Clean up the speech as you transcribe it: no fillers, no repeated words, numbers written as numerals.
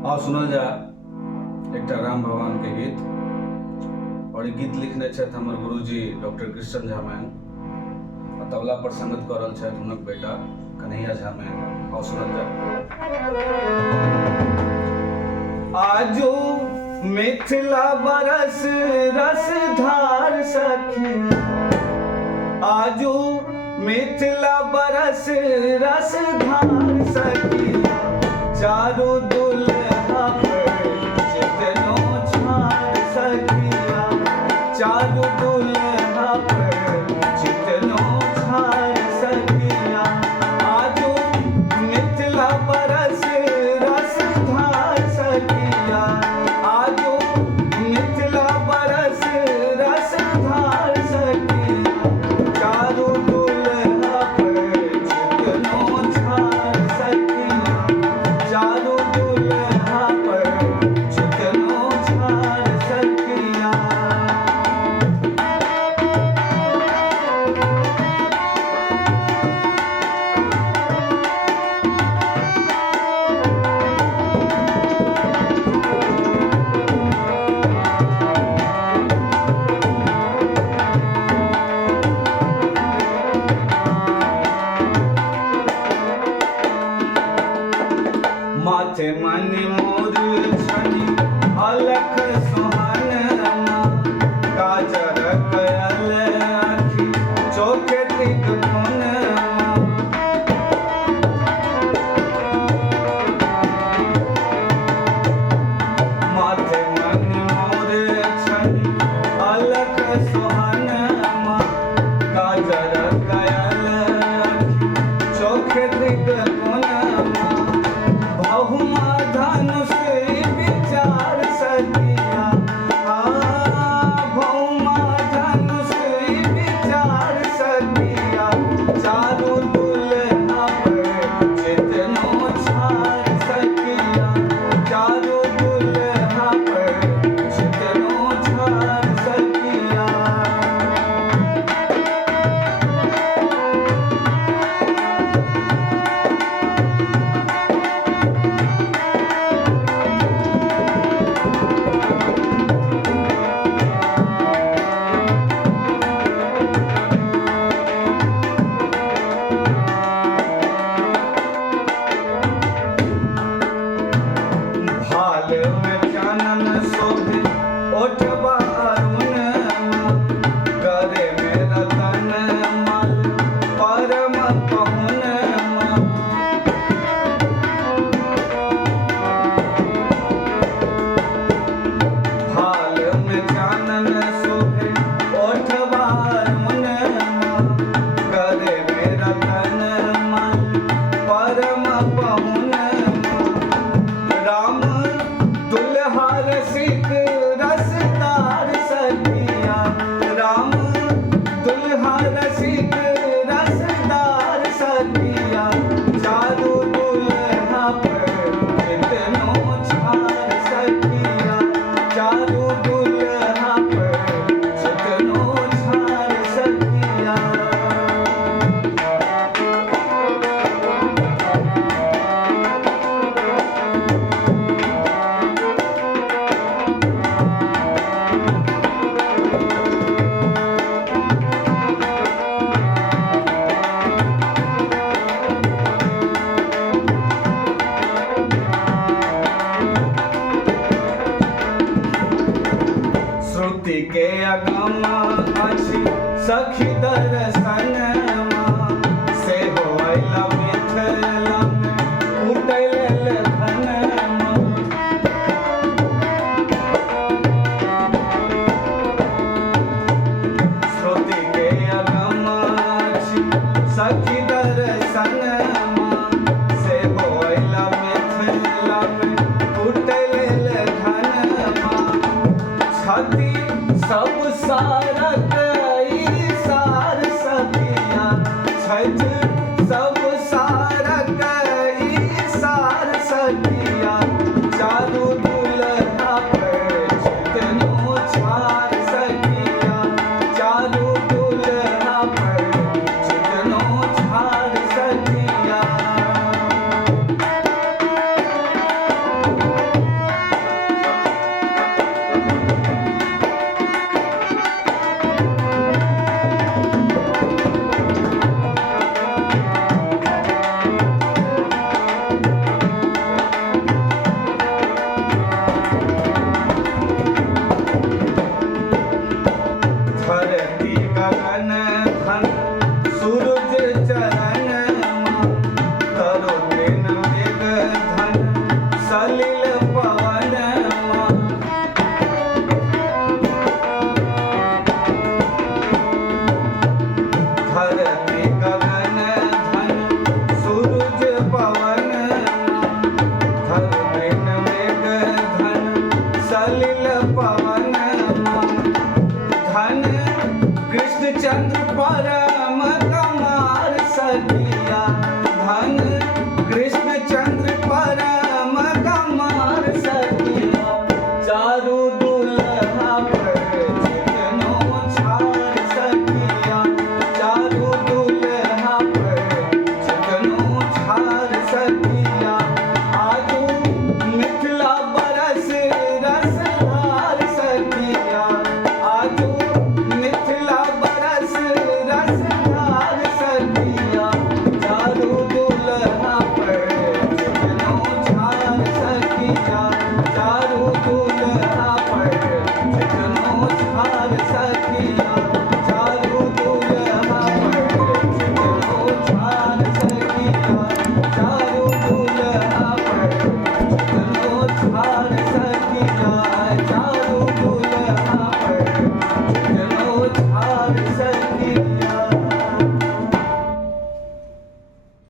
आओ सुनल जा एक राम भगवान के गीत। और ये गीत लिखने छथि हमर गुरुजी डॉक्टर कृष्ण झा मैन, तबला पर संगत कर रहल छथि हुनक बेटा कन्हैया झा मैन। आओ सुनल जा। आजो मिथिला बरस रसधार सखी, आजो मिथिला बरस रसधार सखी, चारों दुल्हा पर जितनो छार सखिया, चारों दुल्हा पर जितनो छार सखिया, आजो मिथिला बरस रसधार सखिया, आजो मिथिला बरस रसधार सखिया, चारों दुल्हा पर जितनो छार सखिया, चारों दुल्हा पर जितनो छार सखिया। माथे मन मोर छनी अलख सुहानमा, काजर कयल आखि चोखे तिक कोनमा, माथे मन मोर छनी अलख सुहानमा, काजर कयल आखि चोखे तिक कोनमा, बहुमा धनुष विचार सखिया, बहुमा धनुष विचार सखिया, चारों दुल्हा पर जितनो छार सखिया, चारों दुल्हा पर जितनो छार सखिया। भाल में चानन शोभे ओठवा अरुणमा, गरे में रतन माल परम पहुनमा, भाल में चानन शोभे ओठवा अरुणमा, गरे में रतन माल परम पहुनमा, राम दुल्हा रसिक रसदार सखिया, राम दुल्हा रसिक रसदार सखिया, चारों दुल्हा पर जितनो छार सखिया, चारों दुल्हा पर जितनो छार सखिया। श्रुति के अगम अछि सखी दर्शनमा, से होइला मिथिला में उठैल धनमा, श्रुति के अगम अछि सखी दर्शनमा, से होइला मिथिला में उठैल धनमा, छति सब सारक ई सार सखिया, छति सब सारक ई सार सखिया,